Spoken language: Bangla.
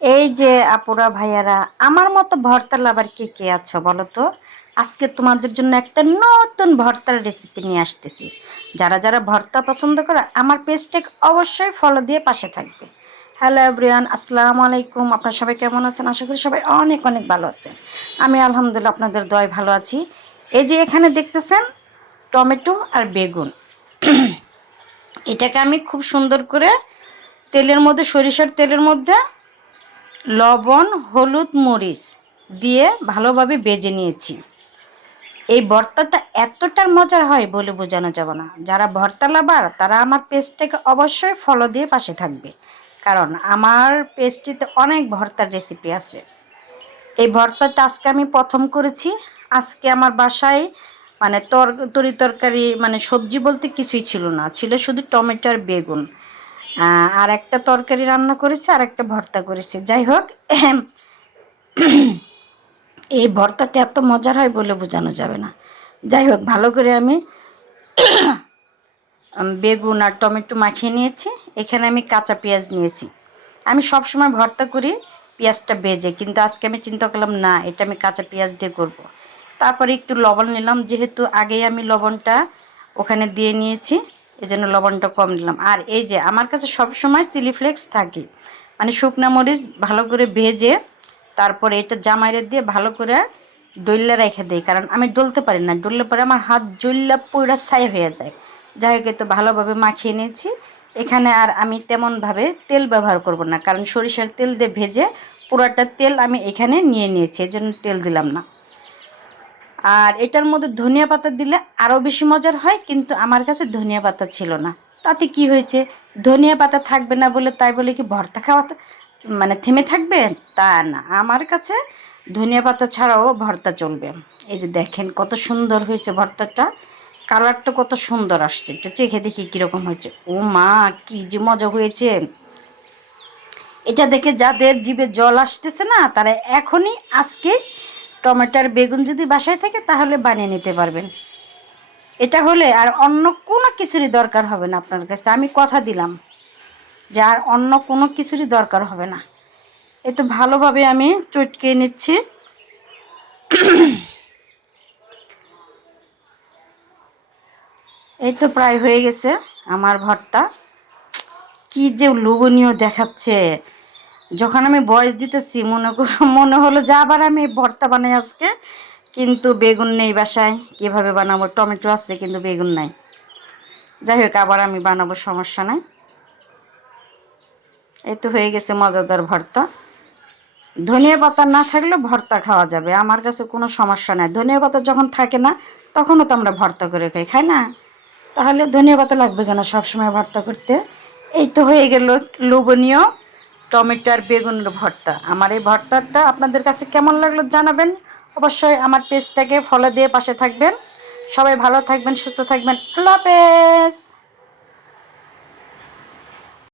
এই যে আপুরা ভাইয়ারা, আমার মতো ভর্তা লাভার কে কে আছো বলো তো? আজকে তোমাদের জন্য একটা নতুন ভর্তার রেসিপি নিয়ে আসতেছি। যারা যারা ভর্তা পছন্দ করে আমার পেজটাকে অবশ্যই ফলো দিয়ে পাশে থাকবে। হ্যালো এভরিওয়ান, আসসালামু আলাইকুম। আপনারা সবাই কেমন আছেন? আশা করি সবাই অনেক অনেক ভালো আছেন। আমি আলহামদুলিল্লাহ আপনাদের দয়ায় ভালো আছি। এই যে এখানে দেখতেছেন টমেটো আর বেগুন, এটাকে আমি খুব সুন্দর করে তেলের মধ্যে, সরিষার তেলের মধ্যে লবণ, হলুদ, মরিচ দিয়ে ভালোভাবে ভেজে নিয়েছি। এই ভর্তাটা এতটা মজার হয় বলে বোঝানো যাবে না। যারা ভর্তা লাভার তারা আমার পেজটাকে অবশ্যই ফলো দিয়ে পাশে থাকবে, কারণ আমার পেজটিতে অনেক ভর্তার রেসিপি আছে। এই ভর্তাটা আজকে আমি প্রথম করেছি। আজকে আমার বাসায় মানে তরি তরকারি মানে সবজি বলতে কিছুই ছিল না, ছিল শুধু টমেটো আর বেগুন। আর একটা তরকারি রান্না করেছি, আর একটা ভর্তা করেছি। যাই হোক, এই ভর্তাটা এত মজার হয় বলে বোঝানো যাবে না। যাই হোক, ভালো করে আমি বেগুন আর টমেটো মাখিয়ে নিয়েছি। এখানে আমি কাঁচা পেঁয়াজ নিয়েছি। আমি সবসময় ভর্তা করি পেঁয়াজটা ভেজে, কিন্তু আজকে আমি চিন্তা করলাম না, এটা আমি কাঁচা পেঁয়াজ দিয়ে করব। তারপরে একটু লবণ নিলাম, যেহেতু আগেই আমি লবণটা ওখানে দিয়ে নিয়েছি, এজন্য লবণটা কম নিলাম। আর এই যে আমার কাছে সবসময় চিলি ফ্লেক্স থাকে, মানে শুকনা মরিচ ভালো করে ভেজে তারপরে এটা জামাইরে দিয়ে ভালো করে ডইল্লা রেখে দেই, কারণ আমি ডলতে পারি না, ডললে পরে আমার হাত জ্বললা পুরা ছাই হয়ে যায়। যাই হোক, তো ভালোভাবে মাখিয়ে নিয়েছি। এখানে আর আমি তেমনভাবে তেল ব্যবহার করব না, কারণ সরিষার তেল দিয়ে ভেজে পুরাটা তেল আমি এখানে নিয়ে নিয়েছি, এজন্য তেল দিলাম না। আর এটার মধ্যে ধনিয়া পাতা দিলে আরও বেশি মজার হয়, কিন্তু আমার কাছে ধনিয়া পাতা ছিল না। তাতে কি হয়েছে, ধনিয়া পাতা থাকবে না বলে তাই বলে কি ভর্তা খাওয়া মানে থেমে থাকবে? তা না, আমার কাছে ধনিয়া পাতা ছাড়াও ভর্তা চলবে। এই যে দেখেন কত সুন্দর হয়েছে ভর্তাটা, কালারটা কত সুন্দর আসছে, একটু চেখে দেখি কীরকম হয়েছে। ও মা, কি যে মজা হয়েছে! এটা দেখে যাদের জিভে জল আসতেছে না, তারা এখনই আজকে টমেটোর বেগুন যদি বাসায় থাকে তাহলে বানিয়ে নিতে পারবেন। এটা হলে আর অন্য কোনো কিছুরই দরকার হবে না আপনার কাছে, আমি কথা দিলাম যে আর অন্য কোনো কিছুরই দরকার হবে না। এ তো ভালোভাবে আমি চটকে নিচ্ছি। এই তো প্রায় হয়ে গেছে আমার ভর্তা। কি যে লোভনীয় দেখাচ্ছে! যখন আমি বয়স দিতেছি মনে হলো যে আবার আমি ভর্তা বানাই আজকে, কিন্তু বেগুন নেই বাসায়, কিভাবে বানাবো? টমেটো আছে কিন্তু বেগুন নাই। যাই হোক, আবার আমি বানাবো, সমস্যা নাই। এই তো হয়ে গেছে মজাদার ভর্তা। ধনিয়া পাতা না থাকলে ভর্তা খাওয়া যাবে, আমার কাছে কোনো সমস্যা নাই। ধনিয়া পাতা যখন থাকে না তখনও তো আমরা ভর্তা করে খাই না? তাহলে ধনিয়া পাতা লাগবে কেন সবসময় ভর্তা করতে? এই তো হয়ে গেল লোভনীয় টমেটো আর বেগুনের ভর্তা। আমার এই ভর্তাটা আপনাদের কাছে কেমন লাগলো জানাবেন। অবশ্যই আমার পেজটাকে ফলো দিয়ে পাশে থাকবেন। সবাই ভালো থাকবেন, সুস্থ থাকবেন। আল্লাহ হাফেজ।